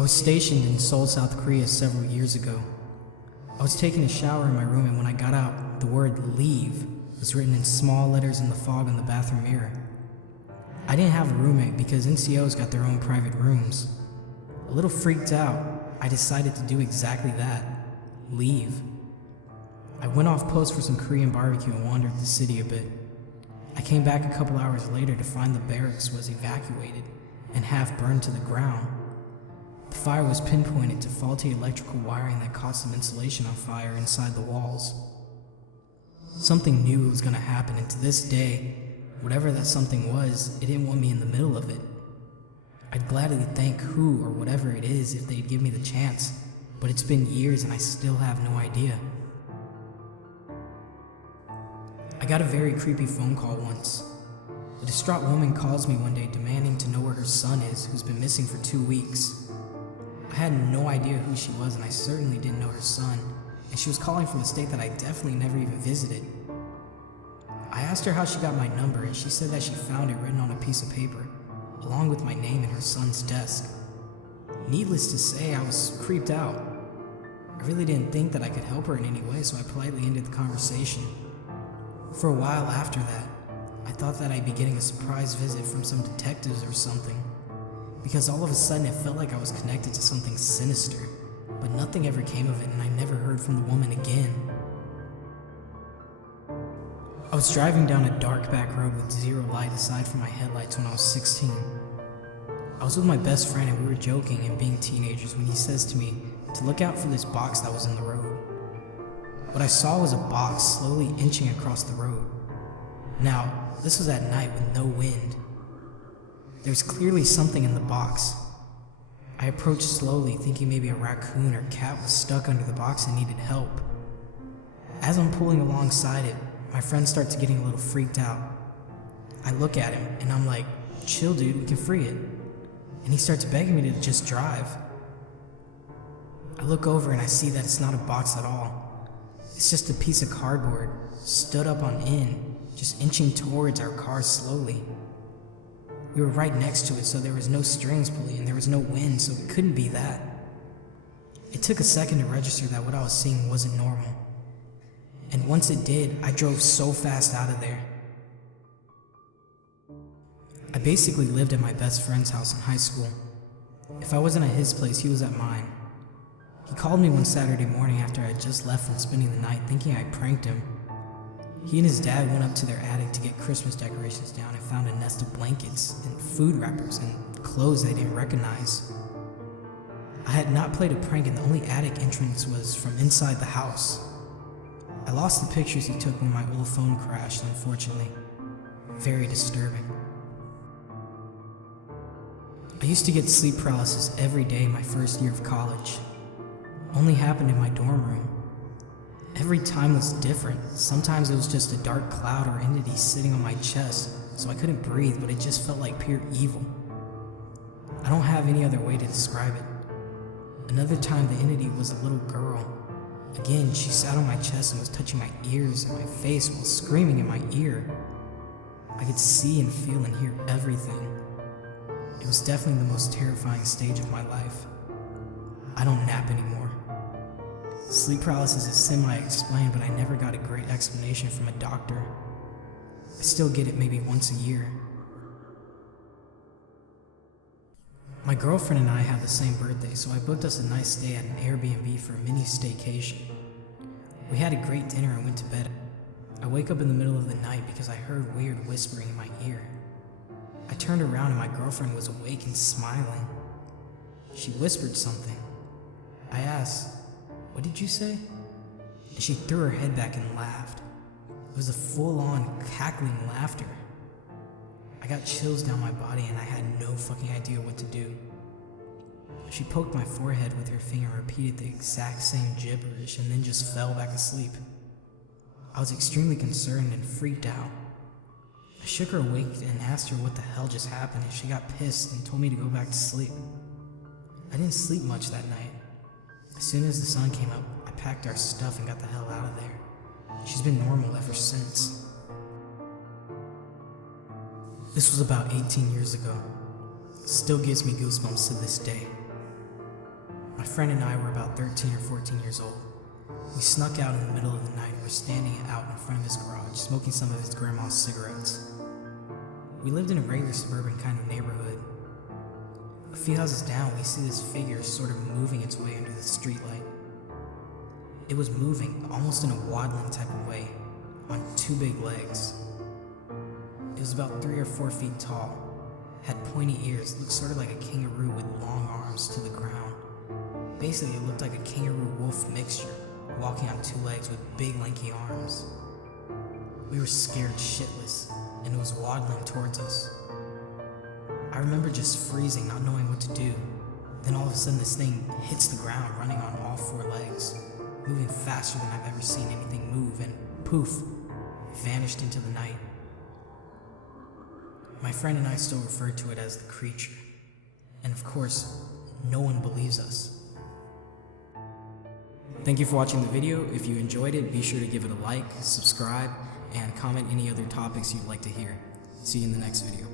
I was stationed in Seoul, South Korea several years ago. I was taking a shower in my room, and when I got out, the word "leave" was written in small letters in the fog on the bathroom mirror. I didn't have a roommate because NCOs got their own private rooms. A little freaked out, I decided to do exactly that: leave. I went off post for some Korean barbecue and wandered the city a bit. I came back a couple hours later to find the barracks was evacuated and half burned to the ground. The fire was pinpointed to faulty electrical wiring that caught some insulation on fire inside the walls. Something knew was going to happen, and to this day, whatever that something was, it didn't want me in the middle of it. I'd gladly thank who or whatever it is if they'd give me the chance, but it's been years and I still have no idea. I got a very creepy phone call once. A distraught woman calls me one day demanding to know where her son is, who's been missing for 2 weeks. I had no idea who she was, and I certainly didn't know her son, and she was calling from a state that I definitely never even visited. I asked her how she got my number, and she said that she found it written on a piece of paper, along with my name in her son's desk. Needless to say, I was creeped out. I really didn't think that I could help her in any way, so I politely ended the conversation. For a while after that, I thought that I'd be getting a surprise visit from some detectives or something, because all of a sudden it felt like I was connected to something sinister, but nothing ever came of it, and I never heard from the woman again. I was driving down a dark back road with zero light aside from my headlights when I was 16. I was with my best friend and we were joking and being teenagers when he says to me to look out for this box that was in the road. What I saw was a box slowly inching across the road. Now, this was at night with no wind. There was clearly something in the box. I approached slowly, thinking maybe a raccoon or cat was stuck under the box and needed help. As I'm pulling alongside it, my friend starts getting a little freaked out. I look at him and I'm like, "Chill dude, we can free it." And he starts begging me to just drive. I look over and I see that it's not a box at all. It's just a piece of cardboard, stood up on end, just inching towards our car slowly. We were right next to it, so there was no strings pulling and there was no wind, so it couldn't be that. It took a second to register that what I was seeing wasn't normal. And once it did, I drove so fast out of there. I basically lived at my best friend's house in high school. If I wasn't at his place, he was at mine. He called me one Saturday morning after I had just left from spending the night, thinking I pranked him. He and his dad went up to their attic to get Christmas decorations down and found a nest of blankets and food wrappers and clothes they didn't recognize. I had not played a prank, and the only attic entrance was from inside the house. I lost the pictures he took when my old phone crashed, unfortunately. Very disturbing. I used to get sleep paralysis every day my first year of college. Only happened in my dorm room. Every time was different. Sometimes it was just a dark cloud or entity sitting on my chest, so I couldn't breathe, but it just felt like pure evil. I don't have any other way to describe it. Another time the entity was a little girl. Again, she sat on my chest and was touching my ears and my face while screaming in my ear. I could see and feel and hear everything. It was definitely the most terrifying stage of my life. I don't nap anymore. Sleep paralysis is semi-explained, but I never got a great explanation from a doctor. I still get it maybe once a year. My girlfriend and I have the same birthday, so I booked us a nice stay at an Airbnb for a mini staycation. We had a great dinner and went to bed. I wake up in the middle of the night because I heard weird whispering in my ear. I turned around and my girlfriend was awake and smiling. She whispered something. I asked, "What did you say?" And she threw her head back and laughed. It was a full-on cackling laughter. I got chills down my body and I had no fucking idea what to do. She poked my forehead with her finger and repeated the exact same gibberish and then just fell back asleep. I was extremely concerned and freaked out. I shook her awake and asked her what the hell just happened, and she got pissed and told me to go back to sleep. I didn't sleep much that night. As soon as the sun came up, I packed our stuff and got the hell out of there. She's been normal ever since. This was about 18 years ago. Still gives me goosebumps to this day. My friend and I were about 13 or 14 years old. We snuck out in the middle of the night and were standing out in front of his garage, smoking some of his grandma's cigarettes. We lived in a regular suburban kind of neighborhood. A few houses down, we see this figure sort of moving its way under the streetlight. It was moving, almost in a waddling type of way, on two big legs. It was about 3 or 4 feet tall, had pointy ears, looked sort of like a kangaroo with long arms to the ground. Basically, it looked like a kangaroo-wolf mixture, walking on 2 legs with big lanky arms. We were scared shitless, and it was waddling towards us. I remember just freezing, not knowing what to do. Then all of a sudden this thing hits the ground, running on all 4 legs, moving faster than I've ever seen anything move, and poof, vanished into the night. My friend and I still refer to it as the creature, and of course, no one believes us. Thank you for watching the video. If you enjoyed it, be sure to give it a like, subscribe, and comment any other topics you'd like to hear. See you in the next video.